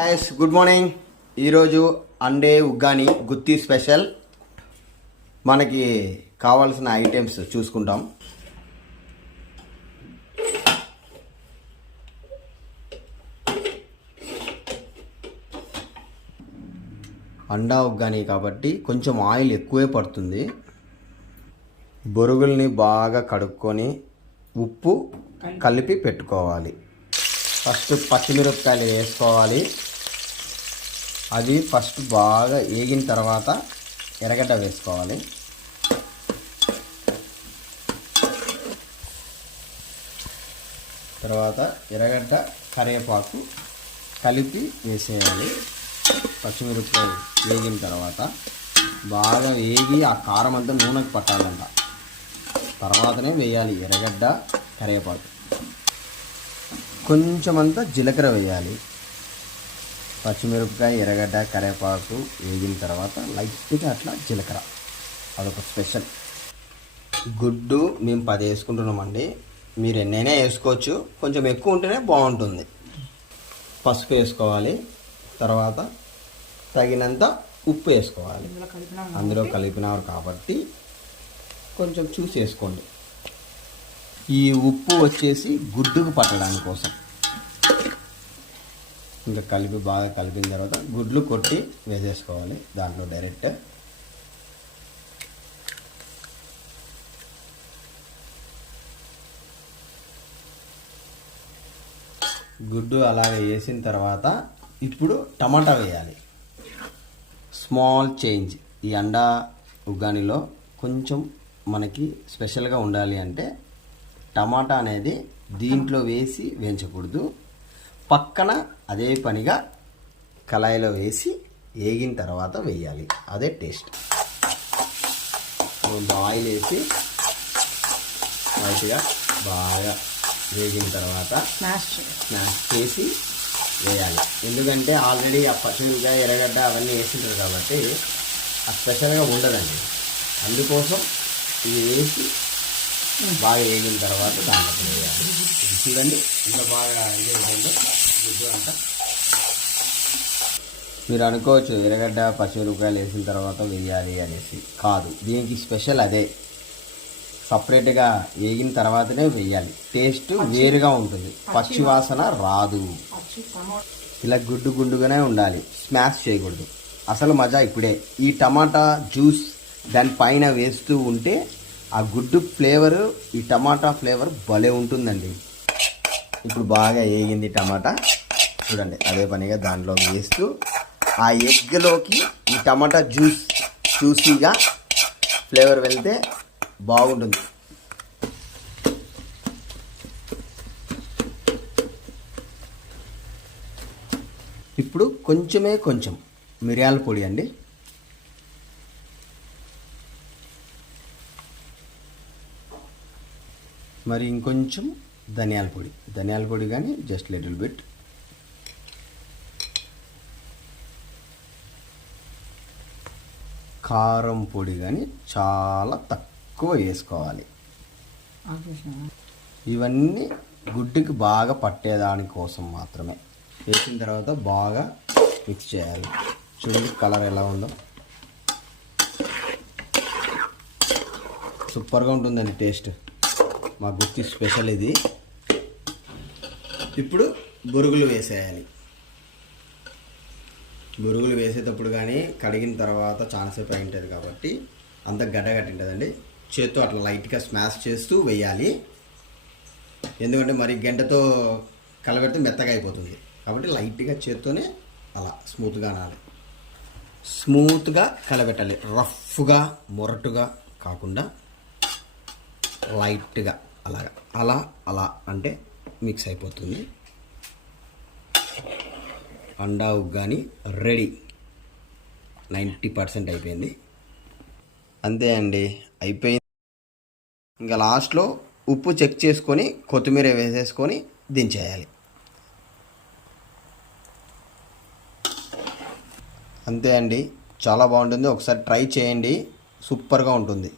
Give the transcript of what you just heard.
Guys good morning. ఈరోజు అండే ఉగ్గాని గుత్తి special. మనకి కావాల్సిన ఐటమ్స్ చూసుకుంటాం. అండా ఉగ్గాని కాబట్టి కొంచెం ఆయిల్ ఎక్కువే పడుతుంది. బొరుగుల్ని బాగా కడుక్కొని ఉప్పు కలిపి పెట్టుకోవాలి. ఫస్ట్ పచ్చిమిరపకాయలు వేసుకోవాలి. అది ఫస్ట్ బాగా వేగిన తర్వాత ఎర్రగడ్డ వేసుకోవాలి. తర్వాత ఎర్రగడ్డ కరివేపాకు కలిపి వేసేయాలి. పచ్చిమిరపకాయలు వేగిన తర్వాత బాగా వేగి ఆ కారం అంతా నూనెకు పట్టాలంట. తర్వాతనే వేయాలి ఎర్రగడ్డ కరివేపాకు. కొంచెం అంతా జీలకర్ర వేయాలి. పచ్చిమిరపకాయ ఎర్రగడ్డ కరివేపాకు వేగిన తర్వాత లైట్గా అట్లా జీలకర్ర, అదొక స్పెషల్. గుడ్డు మేము 10 వేసుకుంటున్నామండి. మీరు ఎన్నైనా వేసుకోవచ్చు, కొంచెం ఎక్కువ ఉంటేనే బాగుంటుంది. పసుపు వేసుకోవాలి. తర్వాత తగినంత ఉప్పు వేసుకోవాలి. అందులో కలిపినారు కాబట్టి కొంచెం చూసి వేసుకోండి. ఈ ఉప్పు వచ్చేసి గుడ్డుకు పట్టడానికి కోసం. ఇంకా బాగా కలిపిన తర్వాత గుడ్లు కొట్టి వేసేసుకోవాలి దాంట్లో డైరెక్ట్. గుడ్డు అలాగే వేసిన తర్వాత ఇప్పుడు టమాటా వేయాలి. Small change. ఈ అండా ఉగ్గానిలో కొంచెం మనకి స్పెషల్గా ఉండాలి అంటే టమాటా అనేది దీంట్లో వేసి వేయించకూడదు. పక్కన అదే పనిగా కళాయిలో వేసి వేగిన తర్వాత వేయాలి. అదే టేస్ట్. ఆయిల్ వేసి లైట్గా బాగా వేగిన తర్వాత స్మాష్ చేసి వేయాలి. ఎందుకంటే ఆల్రెడీ ఆ పచ్చిమిరపకాయ ఎర్రగడ్డ అవన్నీ వేసింటారు కాబట్టి ఆ స్పెషల్గా ఉండదండి. అందుకోసం ఇది వేసి బాగా వేగిన తర్వాత దాంట్లో వేయాలి. చూడండి ఇంత బాగా ఇదేంటంటే గుడ్డు అంతా. మీరు అనుకోవచ్చు ఎర్రగడ్డ పచ్చిమిరపకాయలు వేసిన తర్వాత వేయాలి అనేసి. కాదు, దీనికి స్పెషల్ అదే. సపరేట్గా వేగిన తర్వాతనే వేయాలి. టేస్ట్ వేరుగా ఉంటుంది, పచ్చి వాసన రాదు. ఇలా గుడ్డుగానే ఉండాలి, స్మాష్ చేయకూడదు. అసలు మజా ఇప్పుడే. ఈ టమాటా జ్యూస్ దాని పైన వేస్తూ ఉంటే ఆ గుడ్డు ఫ్లేవరు, ఈ టమాటా ఫ్లేవర్ భలే ఉంటుందండి. ఇప్పుడు బాగా వేగింది టమాటా. చూడండి అదే పనిగా దాంట్లో వేస్తూ ఆ ఎగ్లోకి ఈ టమాటా జ్యూసీగా ఫ్లేవర్ వెళ్తే బాగుంటుంది. ఇప్పుడు కొంచెం మిరియాల పొడి అండి. మరి ఇంకొంచెం ధనియాల పొడి కానీ జస్ట్ లిటిల్ బిట్. కారం పొడి కానీ చాలా తక్కువ వేసుకోవాలి. ఇవన్నీ గుడ్డుకి బాగా పట్టేదాని కోసం మాత్రమే. వేసిన తర్వాత బాగా మిక్స్ చేయాలి. చూడండి కలర్ ఎలా ఉందో, సూపర్గా ఉంటుందండి టేస్ట్. మా గుత్తి స్పెషల్ ఇది. ఇప్పుడు బొరుగులు వేసేయాలి. బొరుగులు వేసేటప్పుడు కానీ కడిగిన తర్వాత చాలాసేపు అయి ఉంటుంది కాబట్టి అంత గడ్డ కట్టింటుందండి. చేత్తో అట్లా లైట్గా స్మాష్ చేస్తూ వేయాలి. ఎందుకంటే మరి గంటతో కలబెడితే మెత్తగా అయిపోతుంది కాబట్టి లైట్గా చేత్తోనే అలా స్మూత్గా అనాలి. స్మూత్గా కలబెట్టాలి. రఫ్గా మొరటుగా కాకుండా లైట్గా అలా అంటే మిక్స్ అయిపోతుంది. అండా ఉగ్గాని రెడీ. 90% అయిపోయింది. అంతే అండి, అయిపోయింది. ఇంకా లాస్ట్లో ఉప్పు చెక్ చేసుకొని కొత్తిమీర వేసేసుకొని దించేయాలి. అంతే అండి, చాలా బాగుంటుంది. ఒకసారి ట్రై చేయండి, సూపర్గా ఉంటుంది.